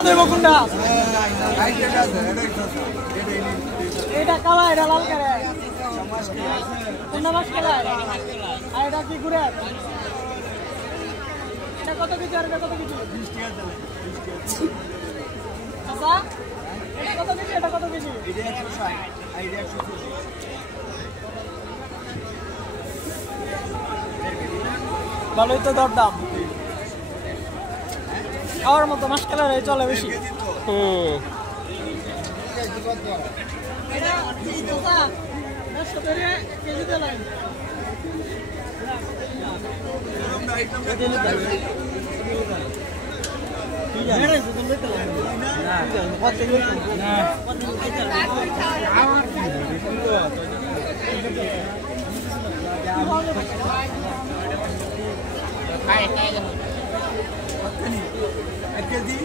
কোনটা এটা কালা এটা লাল করে কোনটা মাছ কালা আর এটা কি ঘুরে এটা কত কেজি আর এটা কত কেজি 20 টাকা চলে 20 টাকা আচ্ছা এটা কত কেজি এটা 160 আর এটা 140 ভালোই তো দরদাম খাওয়ার মতো মাছ কালার চলে বেশি কেজি